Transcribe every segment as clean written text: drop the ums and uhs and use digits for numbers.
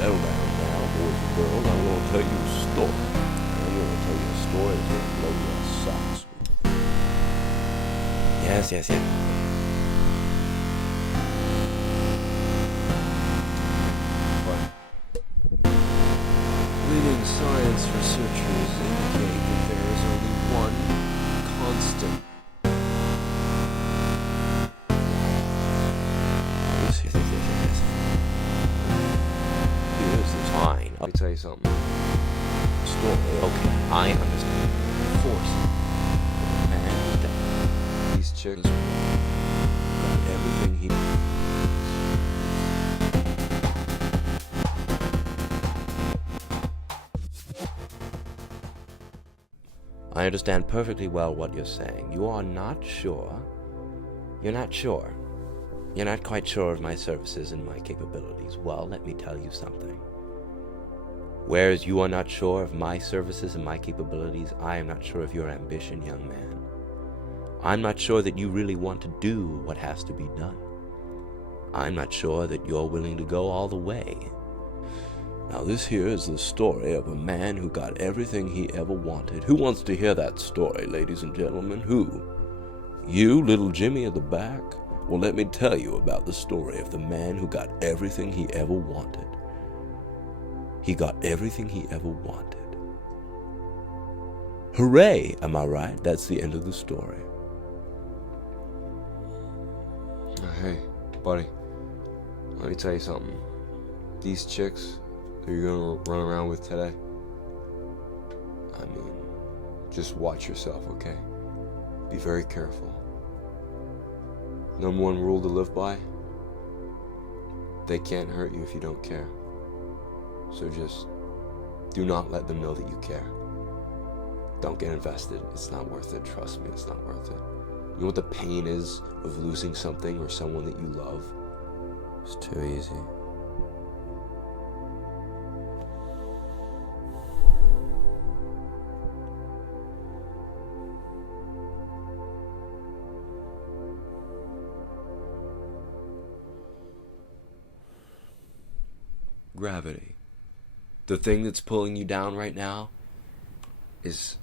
Settle down now, boys and girls. I'm going to tell you a story. I'm going to tell you a story that's going to blow your socks. Yes. Leading science researchers indicate that there is only one constant. Here's the fine. Let me tell you something. Story. Okay, I understand. Force. Man, that These chicks. got everything he... I understand perfectly well what you're saying. You are not sure. You're not sure. You're not quite sure of my services and my capabilities. Well, let me tell you something. Whereas you are not sure of my services and my capabilities, I am not sure of your ambition, young man. I'm not sure that you really want to do what has to be done. I'm not sure that you're willing to go all the way. Now this here is the story of a man who got everything he ever wanted. Who wants to hear that story, ladies and gentlemen? Who? You, little Jimmy at the back? Well, let me tell you about the story of the man who got everything he ever wanted. He got everything he ever wanted. Hooray! Am I right? That's the end of the story. Hey, buddy. Let me tell you something. These chicks that you're gonna run around with today, I mean, just watch yourself, okay? Be very careful. Number one rule to live by: they can't hurt you if you don't care. So just do not let them know that you care. Don't get invested. It's not worth it. Trust me, it's not worth it. You know what the pain is of losing something or someone that you love? It's too easy. Gravity. The thing that's pulling you down right now is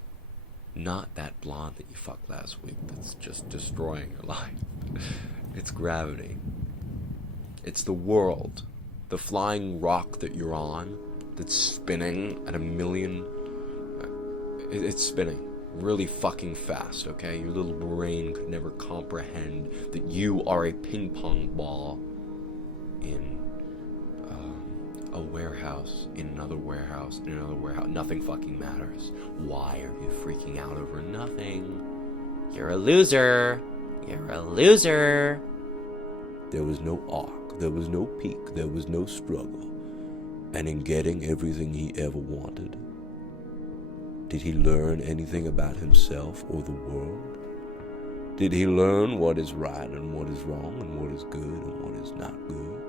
not that blonde that you fucked last week that's just destroying your life. It's gravity. It's the world. The flying rock that you're on that's spinning at a million... It's spinning really fucking fast, okay? Your little brain could never comprehend that you are a ping pong ball in a warehouse, in another warehouse, in another warehouse. Nothing fucking matters. Why are you freaking out over nothing? You're a loser. You're a loser. There was no arc. There was no peak. There was no struggle. And in getting everything he ever wanted, did he learn anything about himself or the world? Did he learn what is right and what is wrong and what is good and what is not good?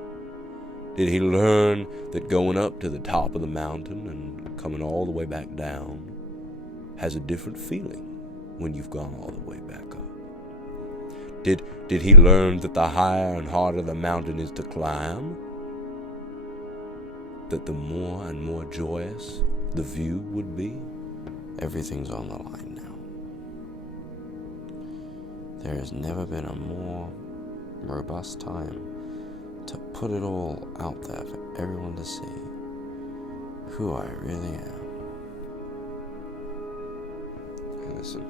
Did he learn that going up to the top of the mountain and coming all the way back down has a different feeling when you've gone all the way back up? Did he learn that the higher and harder the mountain is to climb, that the more and more joyous the view would be? Everything's on the line now. There has never been a more robust time to put it all out there for everyone to see who I really am. And listen,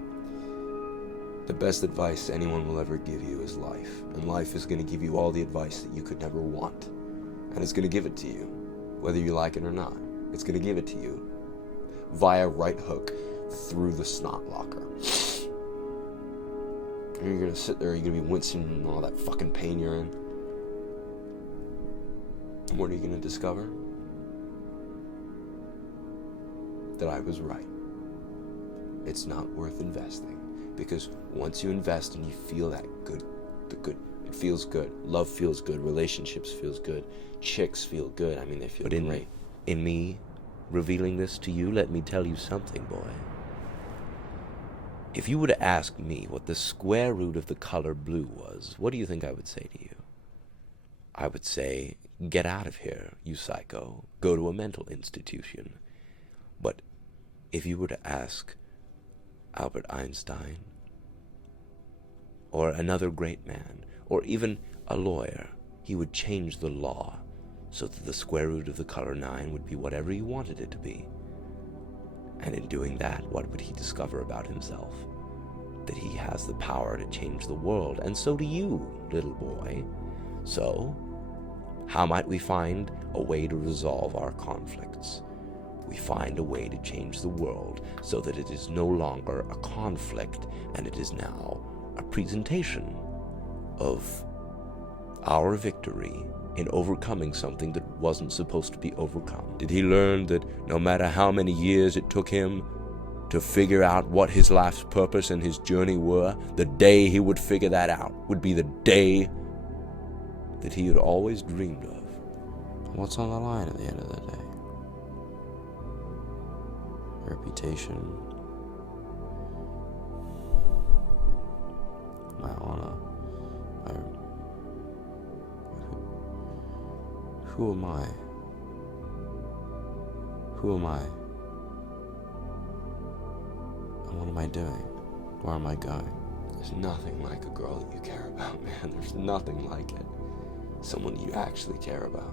the best advice anyone will ever give you is life. And life is going to give you all the advice that you could never want. And it's going to give it to you, whether you like it or not. It's going to give it to you via right hook through the snot locker. And you're going to sit there, you're going to be wincing and all that fucking pain you're in. What are you going to discover? That I was right. It's not worth investing. Because once you invest and you feel that good, it feels good. Love feels good. Relationships feels good. Chicks feel good. I mean, they feel great. In me revealing this to you, let me tell you something, boy. If you were to ask me what the square root of the color blue was, what do you think I would say to you? I would say, get out of here, you psycho. Go to a mental institution. But if you were to ask Albert Einstein, or another great man, or even a lawyer, he would change the law so that the square root of the color 9 would be whatever you wanted it to be. And in doing that, what would he discover about himself? That he has the power to change the world, and so do you, little boy. So, how might we find a way to resolve our conflicts? We find a way to change the world so that it is no longer a conflict, and it is now a presentation of our victory in overcoming something that wasn't supposed to be overcome. Did he learn that no matter how many years it took him to figure out what his life's purpose and his journey were, the day he would figure that out would be the day that he had always dreamed of? What's on the line at the end of the day? Reputation, my honor, who am I? Who am I? And what am I doing? Where am I going? There's nothing like a girl that you care about, man. There's nothing like it. Someone you actually care about.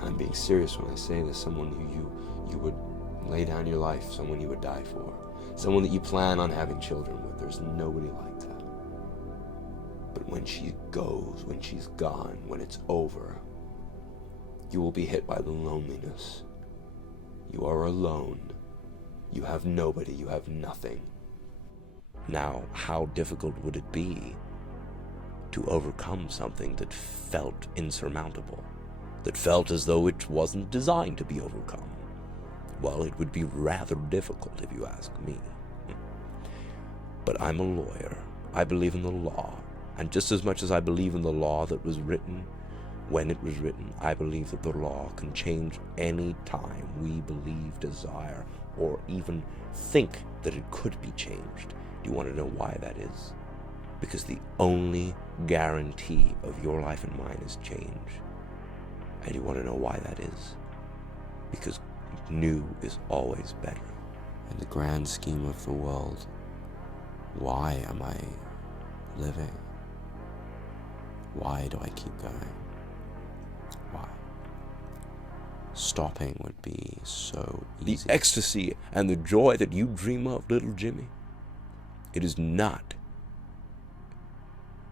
I'm being serious when I say this. Someone who you would lay down your life, someone you would die for, someone that you plan on having children with. There's nobody like that. But when she goes, when she's gone, when it's over, you will be hit by the loneliness. You are alone. You have nobody. You have nothing. Now, how difficult would it be to overcome something that felt insurmountable, that felt as though it wasn't designed to be overcome? Well, it would be rather difficult if you ask me. But I'm a lawyer. I believe in the law. And just as much as I believe in the law that was written when it was written, I believe that the law can change any time we believe, desire, or even think that it could be changed. Do you want to know why that is? Because the only guarantee of your life and mine is change. And you want to know why that is? Because new is always better. In the grand scheme of the world, why am I living? Why do I keep going? Why? Stopping would be so easy. The ecstasy and the joy that you dream of, little Jimmy, it is not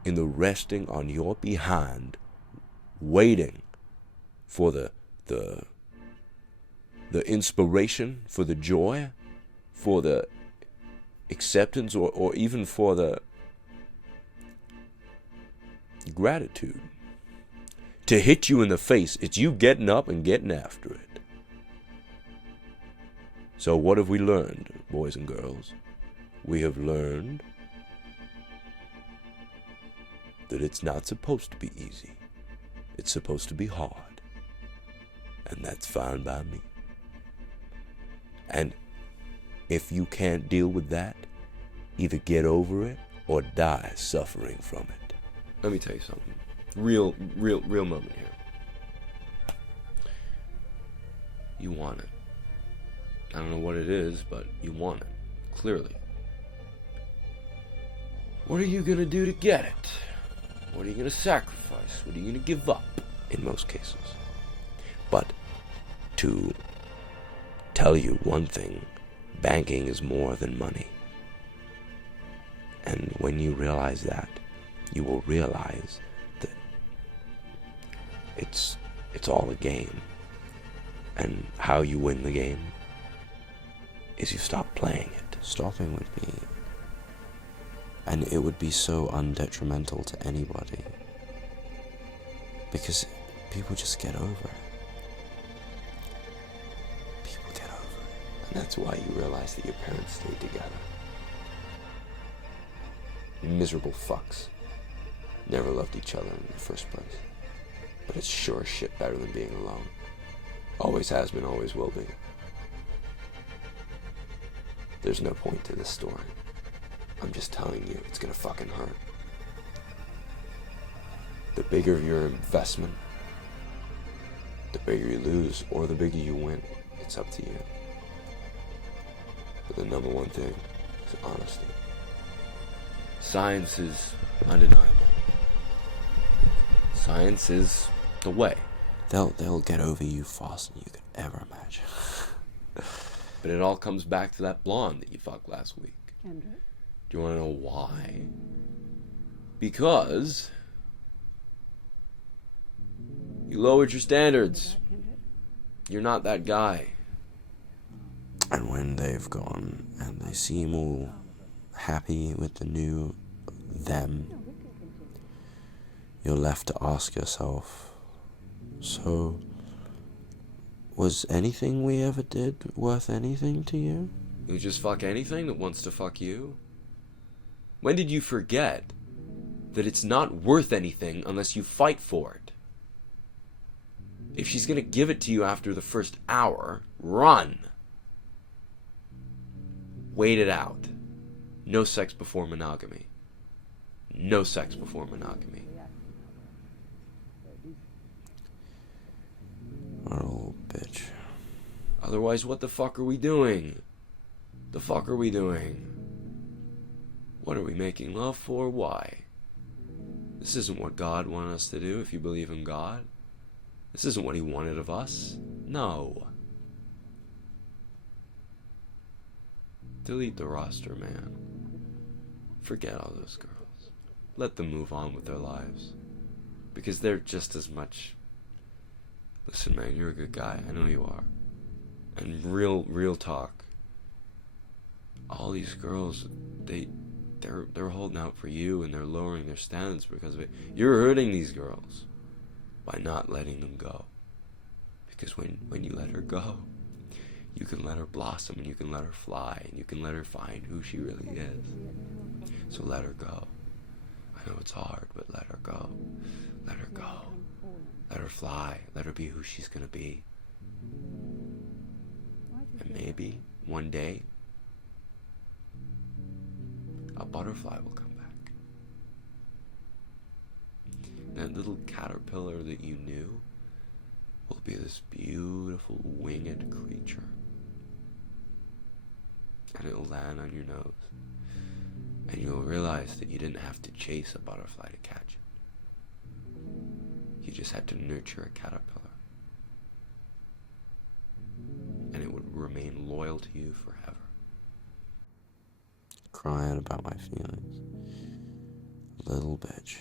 in the resting on your behind, waiting for the inspiration, for the joy, for the acceptance, or even for the gratitude to hit you in the face. It's you getting up and getting after it. So what have we learned, boys and girls? We have learned that it's not supposed to be easy. It's supposed to be hard. And that's fine by me. And if you can't deal with that, either get over it or die suffering from it. Let me tell you something. Real moment here. You want it. I don't know what it is, but you want it. Clearly. What are you going to do to get it? What are you going to sacrifice? What are you going to give up? In most cases. But to tell you one thing, banking is more than money. And when you realize that, you will realize that it's all a game. And how you win the game is you stop playing it. Stopping would be, and it would be so undetrimental to anybody, because people just get over it. People get over it. And that's why you realize that your parents stayed together. Miserable fucks. Never loved each other in the first place. But it's sure as shit better than being alone. Always has been, always will be. There's no point to this story. I'm just telling you, it's gonna fucking hurt. The bigger your investment, the bigger you lose, or the bigger you win. It's up to you. But the number one thing is honesty. Science is undeniable. Science is the way. They'll get over you faster than you could ever imagine. But it all comes back to that blonde that you fucked last week. Kendrick. Do you want to know why? Because you lowered your standards. You're not that guy. And when they've gone and they seem all happy with the new them, you're left to ask yourself, so was anything we ever did worth anything to you? You just fuck anything that wants to fuck you? When did you forget that it's not worth anything unless you fight for it? If she's gonna give it to you after the first hour, run. Wait it out. No sex before monogamy. No sex before monogamy. What a little bitch. Otherwise, what the fuck are we doing? The fuck are we doing? What are we making love for? Why? This isn't what God wanted us to do if you believe in God. This isn't what he wanted of us. No. Delete the roster, man. Forget all those girls. Let them move on with their lives. Because they're just as much... Listen, man, you're a good guy. I know you are. And real talk. All these girls, they're holding out for you and they're lowering their standards because of it. You're hurting these girls by not letting them go. Because when you let her go, you can let her blossom and you can let her fly and you can let her find who she really is. So let her go. I know it's hard, but let her go. Let her go. Let her fly. Let her be who she's gonna be. And maybe one day a butterfly will come back. That little caterpillar that you knew will be this beautiful winged creature. And it'll land on your nose. And you'll realize that you didn't have to chase a butterfly to catch it. You just had to nurture a caterpillar. And it would remain loyal to you forever. Crying about my feelings. Little bitch.